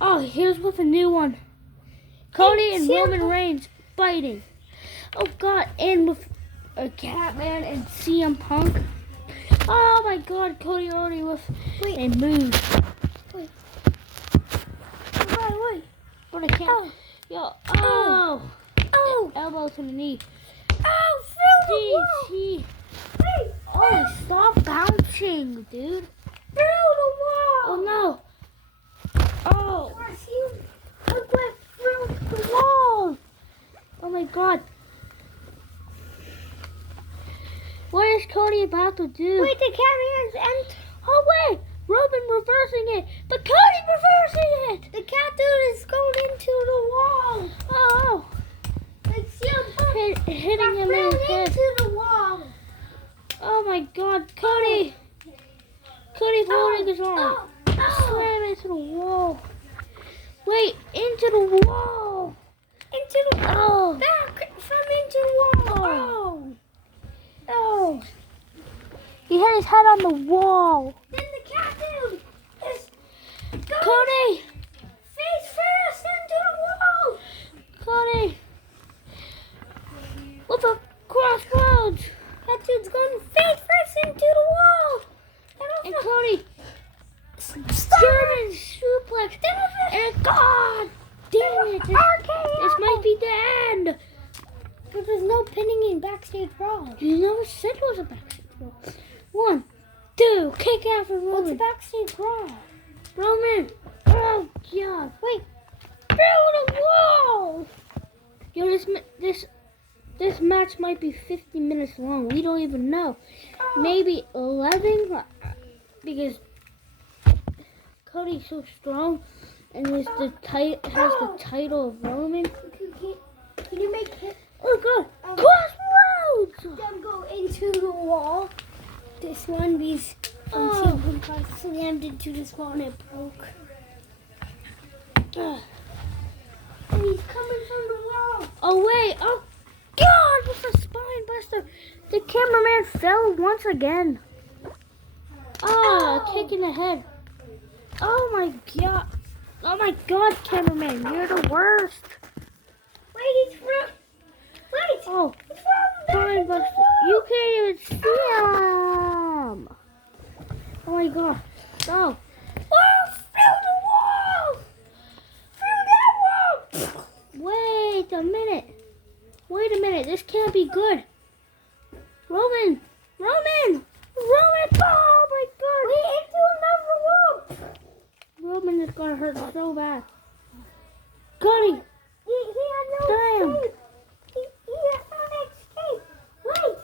Oh, here's with a new one. Cody and Roman Reigns fighting. Oh God, and with a Catman and CM Punk. Oh my God, Cody already with a move. Wait. But I can't. Yo, elbow to the knee. Oh, through the wall. Wait. Oh, stop bouncing, dude. Through the wall. Oh no. Oh. I went through the wall. Oh my God. What is Cody about to do? Wait, the Catman's end. Oh wait, Roman reversing it, but Cody reversing it. The cat dude is going into the wall. Oh. It's Hitting him in his head. into the wall. Oh my God, Cody. Cody's holding his arm. Slam into the wall. Wait, into the wall. Into the Oh. back from into the wall. Oh. He hit his head on the wall. Then the cat dude is going Cody. face first into the wall. Cody. With a crossroads. That dude's going face first into the wall. And Cody. Stop. German suplex. And God damn it. This might be the end. But there's no pinning in Backstage Brawl. You never said it was a backstage brawl. 1, 2, kick out for Roman. What's a Backstage Brawl? Roman. Oh God. Wait. Through the wall. Yo, this match might be 50 minutes long. We don't even know. Maybe 11 because Cody's so strong and has the title of Roman. Can you make it? Oh God. Crossroads. Them go into the wall. This one bees from slammed into this wall and it broke. And he's coming from the wall. Oh wait. Oh God, with a spine buster. The cameraman fell once again. Kick in the head. Oh my God. Oh my God, cameraman, you're the worst. Wait, he's from. Wait. Oh, He's from spine buster. You can't even see him. Oh my God. Oh. Oh, through the wall. Through that wall. Wait a minute. This can't be good. Roman. Oh my God. Wait, into another wall. Roman is gonna hurt so bad. Cody. He had no escape. He had no escape. Wait.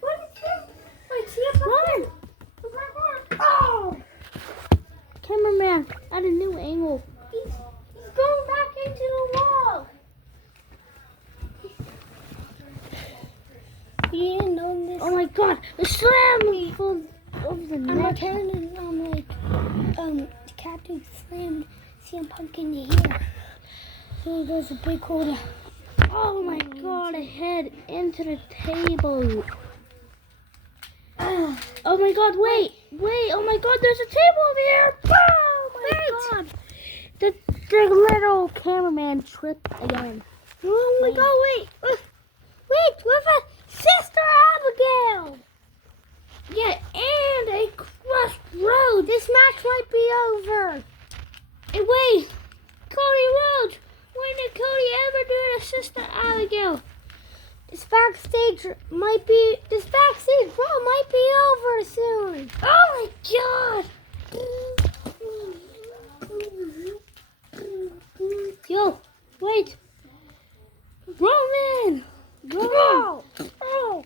What is this? Wait, see if Roman. Oh. Cameraman at a new angle. He's going back into the wall. He didn't know this. Oh my God. The slam over the I'm neck. returning. The cat dude slammed CM Punk in the ear. So there's a big hole. Oh my God, a head into the table. Oh my God, wait. Oh my God, there's a table over here. Oh my God. The little cameraman tripped again. Oh my God, wait. Wait, with a Sister Abigail. Yeah, and a crossroad. This match might be over. Hey, wait. Cody Rhodes. When did Cody ever do a Sister Abigail? This backstage brawl might be over soon. Oh my God. Yo, wait. Roman.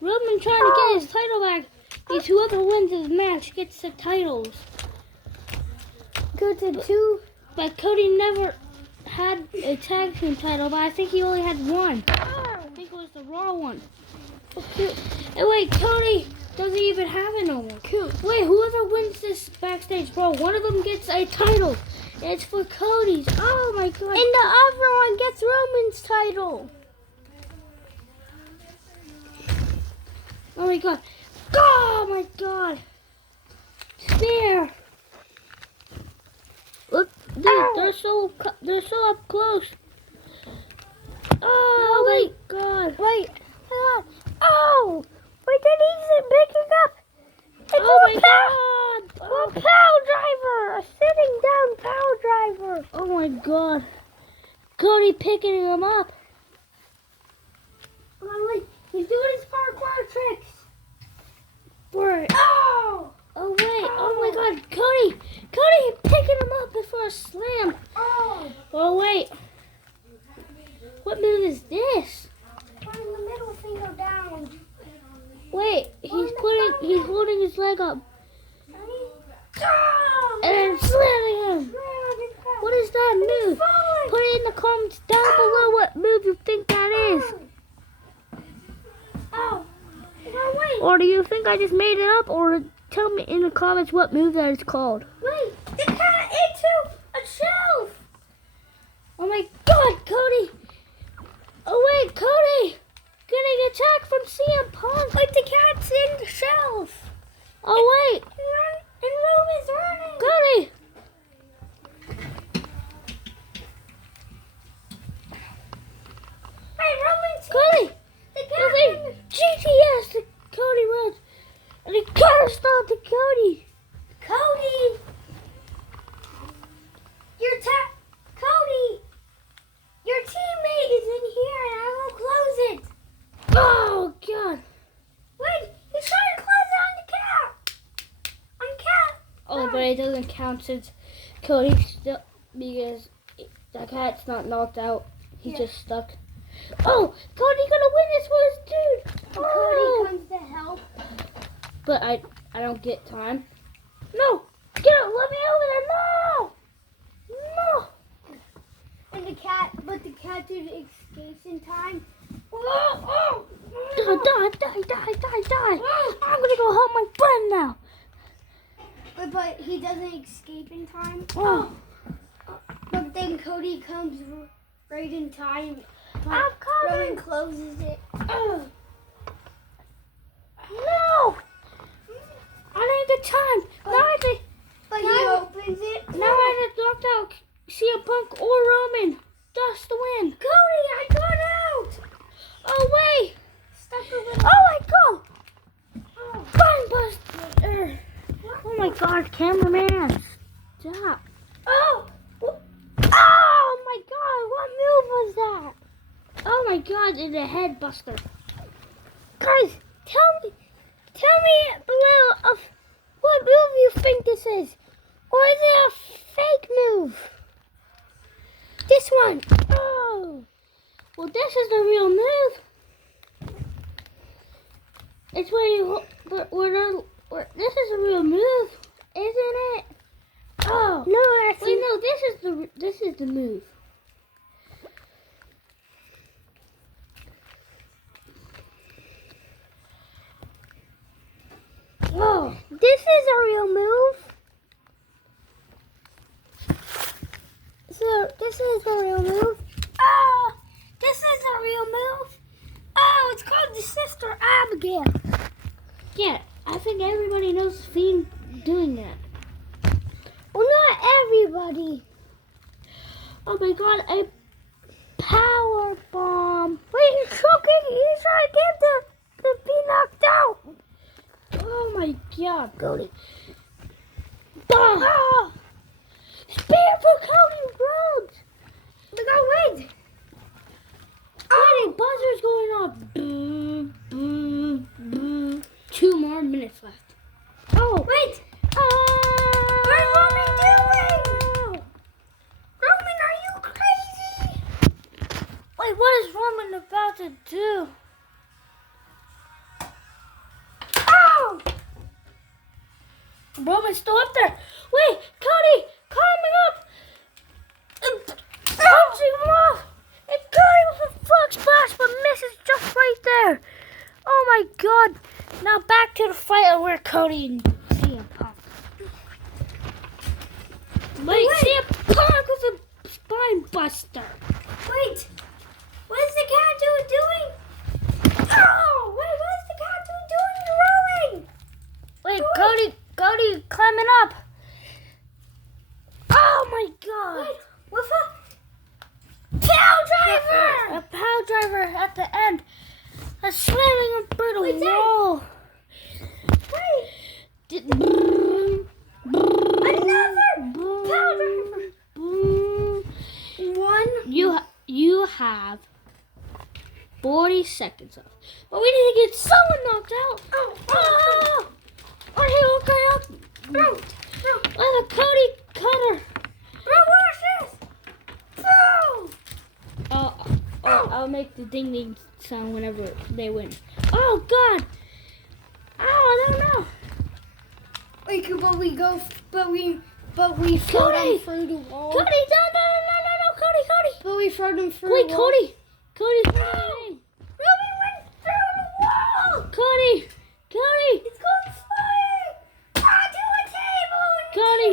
Roman trying to get his title back. Because whoever wins this match gets the titles. Go to 2. But Cody never had a tag team title, but I think he only had one. I think it was the Raw one. And wait, Cody doesn't even have it no more. Wait, whoever wins this backstage brawl, one of them gets a title. And it's for Cody's. Oh my God. And the other one gets Roman's title. Oh my God. Oh my God. Spear. Look, dude, there's they're so up close. Oh my God! Wait, hold on. Oh, wait, then he's picking up. It's Oh my a God! power driver, a sitting down power driver. Oh my God! Cody picking him up. Oh, wait, he's doing his parkour tricks. Where? Oh! Oh wait! Oh my God! Cody picking him up before a slam. Oh! Oh wait! What move is this? Putting the middle finger down. Wait, he's holding his leg up Oh! and then slamming him. What is that move? Put it in the comments down below what move you think that is. Oh! No, wait! Or do you think I just made it up? Or tell me in the comments what move that is called. Wait! The cat into a shelf! Oh my God, Cody! Oh wait, Cody! Getting attacked from CM Punk. Like the cat's in the shelf. Oh wait, And Roman's running. Cody! Hey, Roman's Cody! the There's a GTS to Cody runs. And he cursed on to Cody. Cody! Cody! Your teammate is in here and I will close it. Oh God! Wait, he's trying to close it on the cat. On cat. Oh, but it doesn't count since Cody's still, because the cat's not knocked out. He's just stuck. Oh, Cody's gonna win this for his dude. Oh. Cody comes to help. But I don't get time. No, get it, let me over there. No, no. And the cat dude escapes in time. Die. I'm gonna go help my friend now. But he doesn't escape in time. Oh. But then Cody comes right in time. I'm coming. Roman closes it. No. I need the time. But he opens it. Now I just knocked out CM Punk or Roman. That's the win. Cody, I got out. Oh wait. Stuck a little. Oh my God. Fine buster. Oh my God, cameraman. Stop. Oh. Oh my God, what move was that? Oh my God, it's a head buster. Guys, tell me below of what move you think this is. Or is it a fake move? This one. Oh. Well, this is the real move. It's where you, this is a real move, isn't it? Oh. No, Wait, no, this is the move. Oh, this is a real move. So this is a real move. Oh, this is a real move. Oh, it's called the Sister Abigail. yeah, I think everybody knows Fiend doing that. Well, not everybody. Oh my God, a power bomb. Wait, he's choking. He's trying to get the be knocked out. Oh my God, Cody. Oh. Spear for Cody Rhodes. Look out, wait. Cody, buzzer's going off. Boo, boo, boo. 2 more minutes left. Oh, wait. What's Roman doing? Roman, are you crazy? Wait, what is Roman about to do? Oh! Roman's still up there. Wait, Cody, climbing up. Punching him off. And Cody with a frog splash, but misses just right there. Oh my God. Now back to the fight where Cody and CM Punk. Wait, CM Punk with a spine buster. Wait. What is the cat dude doing? Oh! Wait, what is the cat dude doing to Roman? Wait, Cody climbing up. Oh my God. Wait, have 40 seconds left. But we need to get someone knocked out. Oh! Okay, up. No. Oh, the Cody cutter. I'll make the ding ding sound whenever they win. Oh God! Oh, I don't know. Wait, but we throw them through the wall. Cody, no, Cody. But we throw them through Wait, the wall. Cody's playing. Ruby went through the wall. Cody. It's going flying. To a table. Cody.